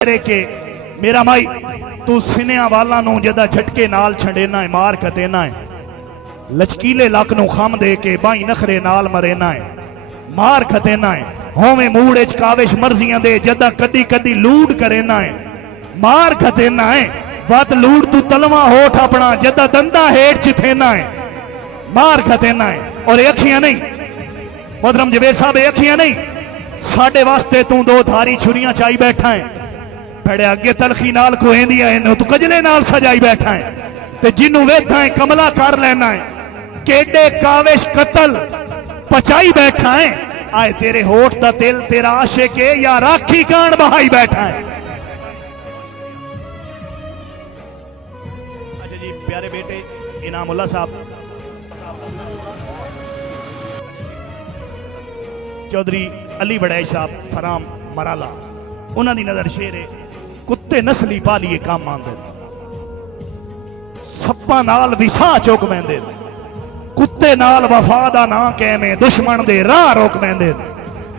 के मेरा माई तू सिनिया वाला नू जदा झटके नाल छंडेना है, मार कतेना है, लचकीले लक नू खम दे के बाई नखरे नाल मरेना है, मार खतेना है, होवे मूड़ च काविश मर्जियां दे जदा कदी कदी लूट करेना है, मार खतेना है, वत लूट तू तलवा होठ अपना जदा दंदा हेठ चिथेना है, मार खतेना है। और अखियां नहीं मोहतरम जवेद साहब, अखियां नहीं, साडे वास्ते तू दो धारी छुरियां चाई बैठा है, बड़े अगे तलखी नाल कोहेंदिया है, तू कजले नाल सजाई बैठा है, ते जिन्नू वेथा है कमला कर लेना है, केडे काविश कतल पचाई बैठा है, आए तेरे होठ दा तिल तेरा आशिक है या राखी कान बहाई बैठा है। अच्छा जी प्यारे बेटे इनामुल्ला साहब चौधरी अली बड़ैच साहब फराम मराला, उन्हां दी नजर शेर है, कुत्ते नस्ली पालिए काम आंदे, सप्पा नाल विसा चुक पैंदे, कुत्ते नाल वफा दा ना कहमे, दुश्मन दे राह रोक पैंदे,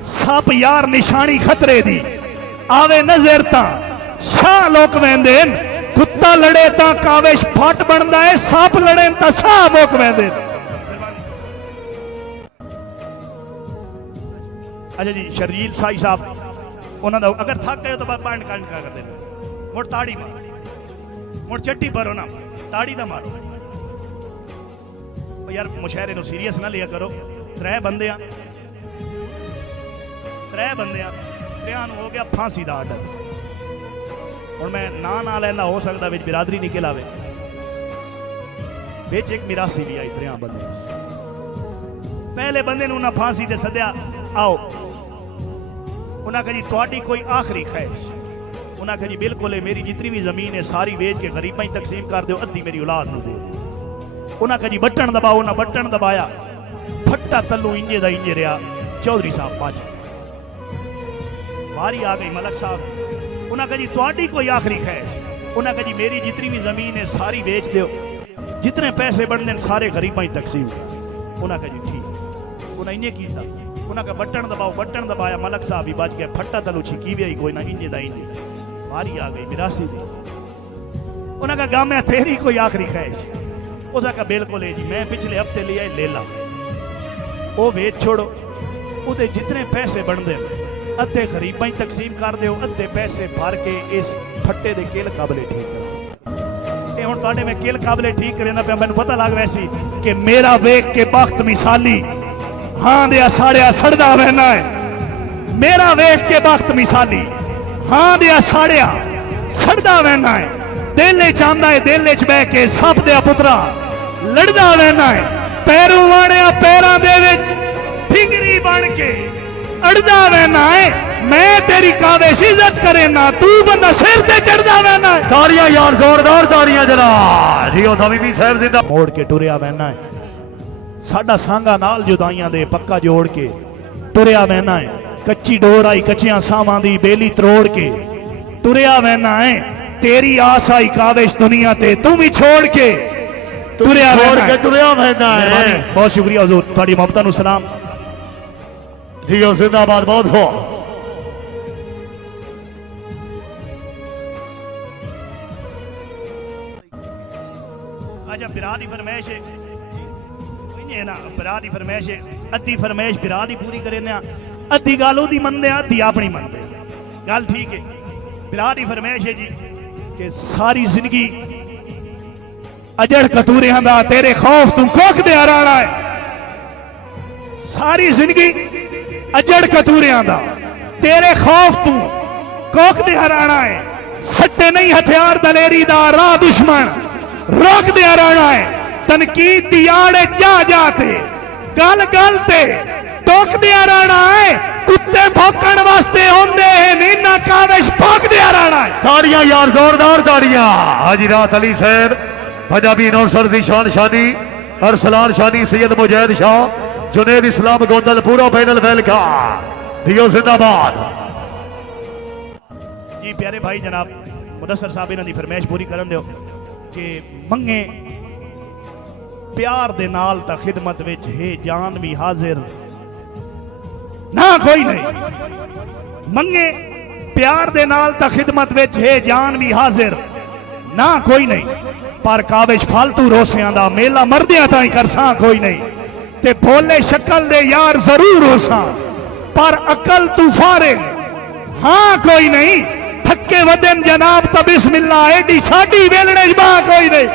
सप यार निशानी खतरे दी आवे नजर ता शाह लोक पैंदे, कुत्ता लड़े ता काविश फट बनदा है, सप लड़े ता साह मोक पैंदे। अच्छा जी शर्जील साई साहब उन्होंने अगर थक गए तो पैंट कांड क्या करते हैं, मुड़ ताड़ी मारो, मुड़ चट्टी भरो ना, ताड़ी ना मारो यार, मुशायरे नु सीरियस ना लिया करो। त्रै बंदे हो गया फांसी का आर्डर, और मैं ना लेना हो सकता बिच बिरादरी निकल आवे, बिच एक मिरासी भी आई त्रै बंदे, पहले बंदे ना फांसी ते सद्या, आओ उन्हें कहा जी तुहाडी कोई आखिरी ख्वाहिश, उन्हें कहा जी बिल्कुल है, मेरी जितनी भी जमीन है सारी वेच के गरीबां ही तकसीम कर दो, अद्धी मेरी औलाद नूं दे दो। उन्हें कहा जी बटन दबाओ, उन्हें बटन दबाया, फट्टा तलू इंजे दा इंजे रहा, चौधरी साहब बच गए। बारी आ गई मलक साहब, उन्हें कहा जी तुहाडी कोई आखिरी ख्वाहिश, उन्हें कहा जी मेरी जितनी भी जमीन है सारी बेच दो, जितने पैसे बनते सारे गरीबां ही तकसीम। उन्हें कहा जी ठीक, उन्हें इंजे किया, उन्हें कहा बटन दबाओ, बटन दबाया, मलक साहब भी बच गया, फट्टा तलू छिकी भी आई कोई ना, इंजे दा इंजे। बारी आ गई मिरासी दी, उन्हें कहा गा मैं तेरी कोई आखिरी ख्वाहिश, उसने कहा बिल्कुल है जी, मैं पिछले हफ्ते लिया ले ला, वो वेच छोड़ो, उहदे जितने पैसे बनते अद्धे गरीबां ही तकसीम कर दो, अद्धे पैसे भर के इस फट्टे दे किल काबले ठीक करो। ये हुण तुहाडे मैं किल काबले ठीक करना पिया, मैनूं पता लग वैसी कि मेरा वेख के बख्त मिसाली हाँ दिया साड़िया सड़दा वहना है, मेरा वेख के बख्त मिसाली हाँ दिया साड़िया सड़दा वहना है, दिल च आंदा है, दिल च बह के सप दिया पुत्रा लड़दा वहना है, पैरों वाणिया पैरां दे विच फिंगरी बन के अड़दा वहना है, मैं तेरी काविश इज्जत करे ना, तू बंदा सिर ते चढ़दा वहना है। तालियां यार, जोरदार तालियां जरा जियो नवीमी साहब जिंदा। मोड़ के टुरिया वहना है, साडा सांगा नाल जुदाइयां दे पक्का जोड़ के टुरिया वहना है, कच्ची डोर आई कच्चियां सावां दी बेली त्रोड़ के टुरिया वहना है, तेरी आस आई काविश दुनिया ते तू भी छोड़ के टुरिया वहना है। बहुत शुक्रिया हुजूर, तुहाडी मोहब्बतां नूं सलाम जियो जिंदाबाद, बहुत हो। अच्छा बिरा दी फरमाइश है ना, बिरा दी फरमाइश है, अद्धी फरमाइश बिरा दी पूरी करे ना, अद्धी गल ओदी मनदे, अद्धी अपनी मनदे, गल ठीक है। बिरा दी फरमाइश है जी कि सारी जिंदगी अजड़ कतूरियां दा तेरे खौफ तू कोख दे राणा है, सारी जिंदगी अजड़ कतूरियां दा तेरे खौफ तू कोख दे हराना है, सट्टे नहीं हथियार दलेरी दा राह दुश्मन रोक दे हराना है, तनकीद दी आड़े जा जाते गल गल ते टोक दे हराना है, कुत्ते भौंकण वास्ते होंदे हैं, नीना काविश भौंक दे हराना है। ताड़ियां यार, जोरदार ताड़ियां। हाजी रात अली सैद, पंजाबी नौसर दी शान शादी, अरसलान शादी, सैयद मुजैद शाह, जुनेद इस्लाम गोंदल, पूरा पैनल वेलका, दियो जिंदाबाद जी। प्यारे भाई जनाब मुदस्सर साहब इन्हां दी फरमाइश पूरी करन दियो कि मंगे प्यार दे नाल ता खिदमत विच है जान भी हाजिर ना कोई नहीं, मंगे प्यार दे नाल ता खिदमत विच है जान भी हाजिर ना कोई नहीं, पर काविश फालतू रोसियां दा मेला मरदियां ताई करसां कोई नहीं। ते भोले शक्ल दे यार जरूर होसां, पर अकल तू फारिग हाँ कोई नहीं। थके वदन जनाब तो बिस्मिल्लाह एडी साडी वेलणे बां कोई नहीं।